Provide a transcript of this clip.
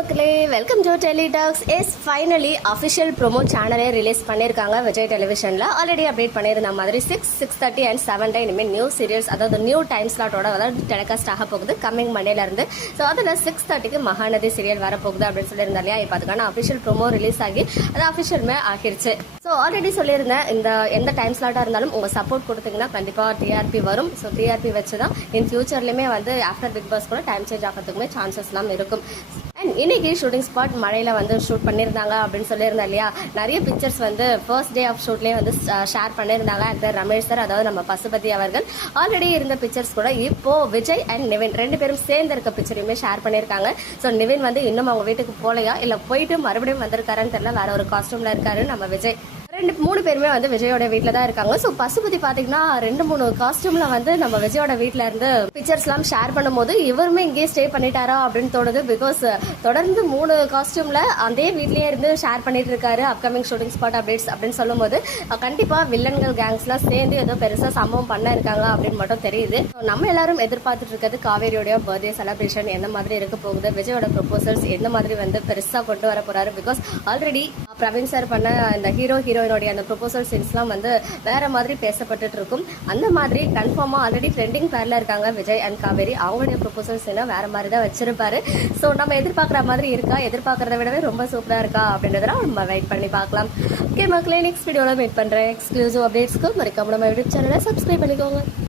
மக்களே welcome to Telly Talks yes finally official promo சேனலே release பண்ணியிருக்காங்க விஜய் டெலிவிஷனில் ஆல்ரெடி அப்டேட் பண்ணியிருந்த மாதிரி six six thirty and seven day இனிமேல் நியூ சீரியல்ஸ் அதாவது நியூ டைம் ஸ்லாட்டோட அதாவது டெலிகாஸ்ட் ஆக போகுது கம்மிங் மண்டேலேருந்து ஸோ அதில் சிக்ஸ் தேர்ட்டிக்கு மகாநதி சீரியல் வரப்போகுது அப்படின்னு சொல்லியிருந்தா இல்லையா? இப்போ அதுக்கான அஃபிஷியல் ப்ரோமோ ரிலீஸ் ஆகி அது அஃபிஷியலுமே ஆகிருச்சு. ஸோ ஆல்ரெடி சொல்லியிருந்தேன் இந்த எந்த டைம் ஸ்லாட்டாக இருந்தாலும் உங்கள் சப்போர்ட் கொடுத்தீங்கன்னா கண்டிப்பாக டிஆர்பி வரும். ஸோ டிஆர்பி வச்சு தான் இன் ஃபியூச்சர்லேயுமே வந்து ஆஃப்டர் பிக் பாஸ் கூட டைம் சேஞ்ச் ஆகிறதுக்குமே சான்சஸ்லாம் இருக்கும். அண்ட் இன்னைக்கு ஷூட்டிங் ஸ்பாட் மழையில வந்து ஷூட் பண்ணியிருந்தாங்க அப்படின்னு சொல்லியிருந்தேன் இல்லையா? நிறைய பிக்சர்ஸ் வந்து ஃபர்ஸ்ட் டே ஆஃப் ஷூட்லேயே வந்து ஷேர் பண்ணியிருந்தாங்க. ஆக்டர் ரமேஷ் சார் அதாவது நம்ம பசுபதி அவர்கள் ஆல்ரெடி இருந்த பிக்சர்ஸ் கூட இப்போ விஜய் அண்ட் நிவின் ரெண்டு பேரும் சேர்ந்து இருக்க பிக்சரையுமே ஷேர் பண்ணியிருக்காங்க. ஸோ நிவின் வந்து இன்னும் அவங்க வீட்டுக்கு போகலையா இல்லை போயிட்டு மறுபடியும் வந்திருக்காருன்னு தெரியல. வேற ஒரு காஸ்டியூம்ல இருக்காரு நம்ம விஜய். ரெண்டு மூணு பேருமே வந்து விஜயோட வீட்டில் தான் இருக்காங்க. ஸோ பசுபதி பார்த்தீங்கன்னா ரெண்டு மூணு காஸ்டியூம்ல வந்து நம்ம விஜயோட வீட்டில் இருந்து பிக்சர்ஸ்லாம் ஷேர் பண்ணும்போது இவருமே இங்கேயே ஸ்டே பண்ணிட்டாரா அப்படின்னு தோணுது பிகாஸ் uh, தொடர்ந்து மூணு காஸ்டியூம்ல அதே வீட்லயே இருந்து ஷேர் பண்ணிட்டு இருக்காரு அப்கமிங் ஷூட்டிங் ஸ்பாட் அப்டேட்ஸ் அப்படின்னு சொல்லும்போது கண்டிப்பாக கண்டிப்பா வில்லன்கள் கேங்ஸ்லாம் சேர்ந்து ஏதோ பெருசா சம்பவம் பண்ண இருக்காங்க அப்படின்னு மட்டும் தெரியுது. நம்ம எல்லாரும் எதிர்பார்த்துட்டு இருக்கிறது காவேரியோட பர்த்டே செலிப்ரேஷன் எந்த மாதிரி இருக்க போகுது விஜயோட ப்ரொபோசல்ஸ் எந்த மாதிரி வந்து பெருசா கொண்டு வர போறாரு பிகாஸ் ஆல்ரெடி பிரவீன் சார் பண்ண இந்த ஹீரோ ஹீரோயினுடைய அந்த ப்ரொபோசல் சீன்ஸ்லாம் வந்து வேற மாதிரி பேசப்பட்டுட்டு இருக்கும். அந்த மாதிரி கன்ஃபார்மாக ஆல்ரெடி ட்ரெண்டிங் பேரில் இருக்காங்க விஜய் அண்ட் காவேரி. அவங்களுடைய ப்ரொபோசல்ஸ் என்ன வேற மாதிரி தான் வச்சிருப்பாரு. ஸோ நம்ம எதிர்பார்க்குற மாதிரி இருக்கா? எதிர்பார்க்கறத விடவே ரொம்ப சூப்பராக இருக்கா அப்படின்றதெல்லாம் நம்ம வெயிட் பண்ணி பார்க்கலாம். ஓகே மக்களே நெக்ஸ்ட் வீடியோவில் மீட் பண்ணுறேன் எக்ஸ்க்ளூசிவ் அப்டேட்ஸ்க்கு மறக்காம நம்ம யூடியூப் சேனலை சப்ஸ்கிரைப் பண்ணிக்கோங்க.